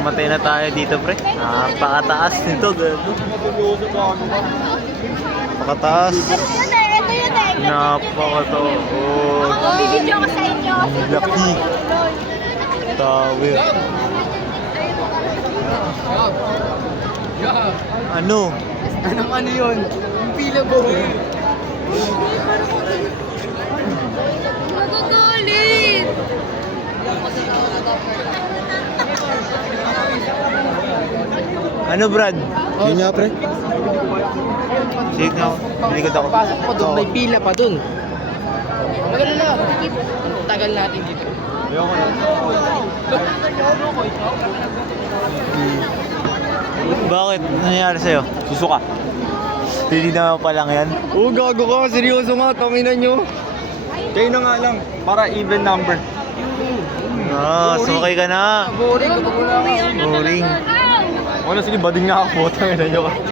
Matay na tayo dito, pre. Napakataas nito, gago. Napakataas. Napakataas. Bibidyo ko sa inyo. Laki. Tower. Ano? Anong ano yun? Yung pila ko. Magagalit. Ano, Brad? Yun nga, pre. Sige nga. Likod ako. Pasok ko doon, may pila pa doon. Maganda na. Tagal natin dito. Ayoko na. Bakit? Ano nangyari sa'yo? Susuka. Tinignan mo pa lang yan? Oo, gago ka. Seryoso nga. Taminan nyo. Kayo na nga lang. Para even number. Sukay ka na. Boring. Boring. Wala, sige. Bading nga ako. Taminan nyo ka.